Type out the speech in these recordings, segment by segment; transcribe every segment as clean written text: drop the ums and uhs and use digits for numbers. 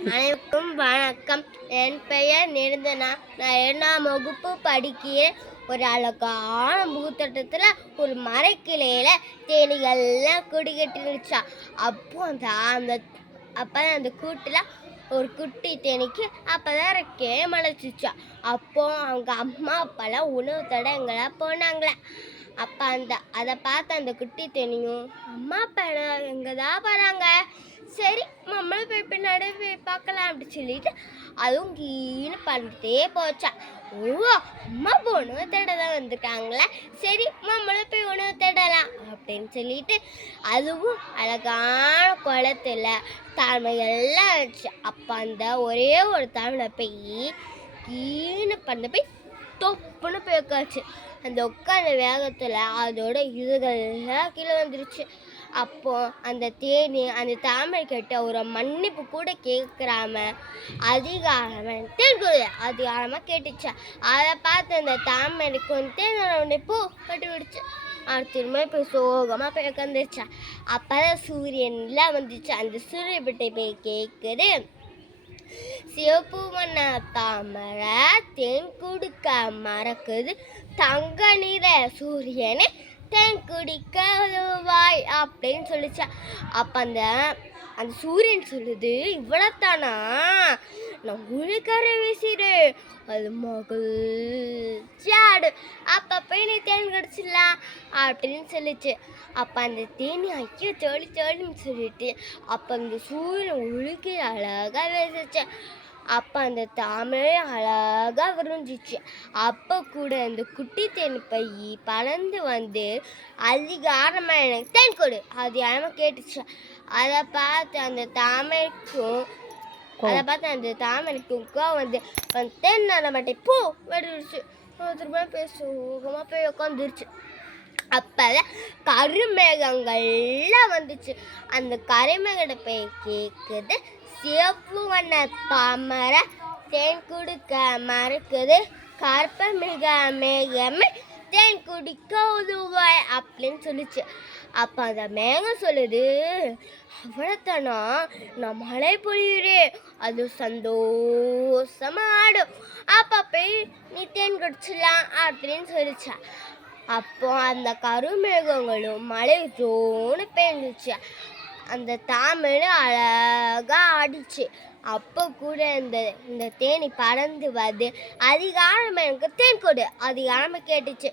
அனைவருக்கும் வணக்கம். என் பெயர் நிரஞ்சனா. நான் 2ஆம் வகுப்பு படிக்கிறேன். ஒரு அழகான பூத்தோட்டத்தில் ஒரு மரக்கிளையில தேனீகள்லாம் குடி கட்டிருந்துச்சா. அந்த கூட்டில் ஒரு குட்டி தேனிக்கு அப்போதான் ரெக்கே முளைச்சிச்சா. அப்போ அவங்க அம்மா அப்பாலாம் உணவு தடை எங்கெல்லாம் போனாங்களே. அப்போ அதை பார்த்து அந்த குட்டி தேனியும் அம்மா அப்பா எங்கே தான் போகிறாங்க, சரி நம்மளும் போய் பின்னாடி போய் பார்க்கலாம் அப்படி சொல்லிட்டு அதுவும் கீழே பண்ணிட்டே போச்சா. ஓ, அம்மா இப்போ உணவு தேட தான் வந்துட்டாங்களே, சரி நம்மளும் போய் உணவு தேடலாம் அப்படின்னு சொல்லிட்டு அதுவும் அழகான குளத்துல தாழ்மைகள்லாம் இருந்துச்சு. அப்போ அந்த ஒரே ஒரு தாழ்மை போய் கீழே பண்ண போய் தொப்புன்னு போய் உட்காச்சு. அந்த உட்காந்த வேகத்தில் அதோட இதுகள்லாம் கீழே வந்துருச்சு. அப்போ அந்த தேனி அந்த தாமரை கிட்ட ஒரு மன்னிப்பு கூட கேட்குறாம அதிகாரமாக கேட்டுச்சா. அதை பார்த்து அந்த தாமரைக்கு வந்து பூ கட்டி விடுச்சு. அது திரும்ப போய் சோகமாக போய் உட்காந்துருச்சா. அப்போதான் சூரியன்லாம் வந்துச்சு. அந்த சூரியப்பட்டை போய் கேட்குது, சிவப்பு வண்ண தாமரை தேன் குடுக்க மறக்குது, தங்க நிற சூரியனே தேன் குடிக்க வாய் அப்படின்னு சொல்லிச்சா. அப்போ அந்த சூரியன் சொல்லுது, இவ்வளோத்தானா, நான் உழுக்கரை வீசிடு, அது மகிழ்ச்சியாடு, அப்போ போய் நீ தேன் கடிச்சிடலாம் அப்படின்னு சொல்லிச்சு. அப்போ அந்த தேனி ஐயோ சோழி சோழின்னு சொல்லிட்டு அப்போ அந்த சூரியன் உழுக்கி அழகாக வீசிச்சு. அப்போ அந்த தாமரை அழகாக விரிஞ்சிச்சு. அப்போ கூட அந்த குட்டி தேனி பை பறந்து வந்து அதிகாரமாக எனக்கு தேன் கொடு அதிகாரமாக கேட்டுச்சு. அதை பார்த்து அந்த தாமரைக்கும் வந்து தேன் நட மாட்டேன் பூ வெடிச்சு. திரும்ப போய் சுகமாக போய் உட்காந்துருச்சு. அப்போதான் கருமேகங்கள்லாம் வந்துச்சு. அந்த கருமேகத்தை போய் கேட்குது, சிவப்பு வண்ண தாமரை தேன் குடிக்க மறக்குது, கற்ப மேகமே தேன் குடிக்க உதவாய் அப்படின்னு சொல்லிச்சு. அப்போ அந்த மேகம் சொல்லுது, அவ்வளோத்தானா, நான் மழை பொழியுறேன், அது சந்தோஷமாக ஆடும், அப்போ போய் நீ தேன் குடிச்சிடலாம் அப்படின்னு சொல்லிச்சா. அப்போ அந்த கருமேகங்களும் மழை ஜோன்னு பெய்ஞ்சிச்சு. அந்த தாமரை அழகாக ஆடிச்சு. அப்போ கூட இந்த தேனி பறந்து வந்து அதிகாரம் எனக்கு தேன் கொடு அதிகாரமாக கேட்டுச்சு.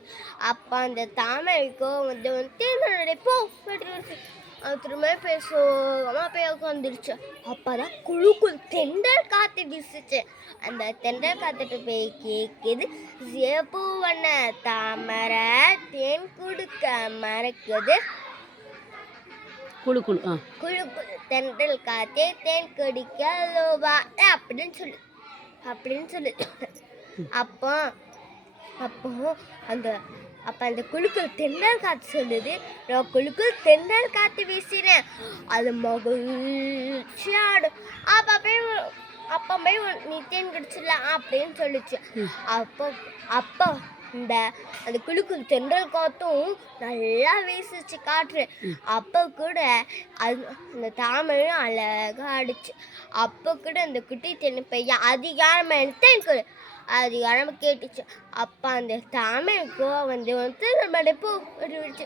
அப்போ அந்த தாமரைக்கோ வந்து தேன் போ வெட்டிடுச்சு. அது திரும்ப பேசுவோமா போய் உட்காந்துருச்சு. அப்போ தான் குழுக்குள் தென்றல் காற்று வீசுச்சு. அந்த தென்றல் காத்துட்டு போய் கேட்குது, சிவப்பு வண்ண தாமரை தேன் கொடுக்க மறக்குது, குழு குழு தென்றல் காத்தே தேன் குடிக்க லோவா அப்படின்னு சொல்லு. அப்போ அந்த குழுக்கள் தென்றல் காற்று சொல்லுது, நான் குழுக்கள் தென்றல் காற்று வீசினேன், அது மகிழ்ச்சியாடும், அப்போ போய் நீ தேன் குடிச்சிடலாம் அப்படின்னு சொல்லிச்சு. அப்போ அந்த குழுக்குள் தென்றல் காத்தும் நல்லா வீசிச்சு காற்று. அப்போ கூட அந்த தாமரையும் அழகாக ஆடிச்சு. அப்போ கூட அந்த குட்டி தென்னை பையன் அதிகாரமாக தேன் கொடு அதிகாரமாக கேட்டுச்சு. அப்போ அந்த தாமரைக்கோ வந்து பூ விடுச்சு.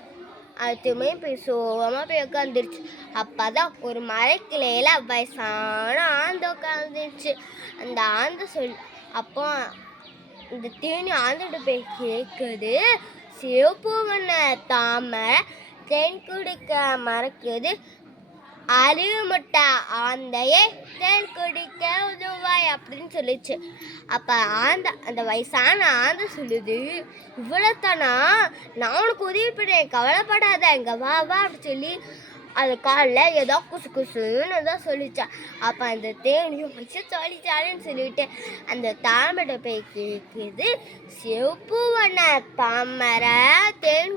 அதுமே போய் சோகமாக போய் உட்காந்துருச்சு. அப்போ தான் ஒரு மரக்கிளையில வயசான ஆந்தை உட்காந்துருச்சு. அந்த ஆந்தை அப்போ இந்த தேனி ஆந்துட்டு போய் கேட்குது, சிவப்பு வண்ண தாமரை தேன் குடிக்க மறக்குது, அறிவு முட்டை ஆந்தையே தேன் குடிக்க உதவாய் அப்படின்னு சொல்லிச்சு. அப்போ அந்த வயசான ஆந்தை சொல்லுது, இவ்வளோத்தானா, நான் உனக்கு உதவி பண்ணேன், கவலைப்படாத, இங்கே வா அப்படி சொல்லி அது காலில் ஏதோ குசு குசுன்னு தான் சொல்லிச்சா. அப்போ அந்த தேனியும் வச்சு சாலின்னு சொல்லிட்டு அந்த தாமரை போய் கேட்குது, சிவப்பு வண்ண தாமரை தேன்.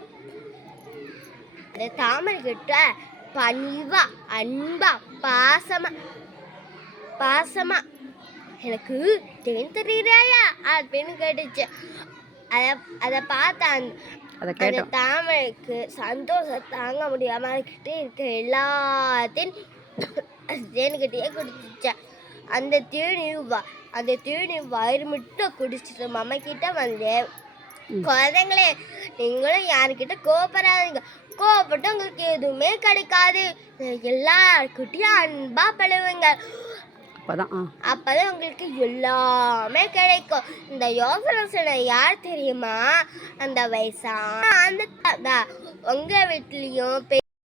அந்த தாமரை கிட்ட பணிவா அன்பா பாசமா எனக்கு தேன் தருகிறாயா அப்படின்னு கேட்டுச்சு. அதை பார்த்தா அந்த தாமரைக்கு சந்தோஷம் தாங்க முடியாம கிட்டே இருக்க எல்லாத்தையும் தேன்கிட்டயே கொடுத்துச்சா. அந்த தேனி வயிறு மட்டும் குடிச்சிட்டு மாமா கிட்ட வந்து, குழந்தைங்களே நீங்களும் யாருக்கிட்ட கோவப்படாதீங்க, கோவப்பட்டு உங்களுக்கு எதுவுமே கிடைக்காது, எல்லார்கிட்டயும் அன்பா பழகுங்க, அப்பதான் உங்களுக்கு எல்லாமே கிடைக்கும். இந்த யோசனை சொன்ன யார் தெரியுமா? அந்த வயசான அந்த உங்க வீட்லயும்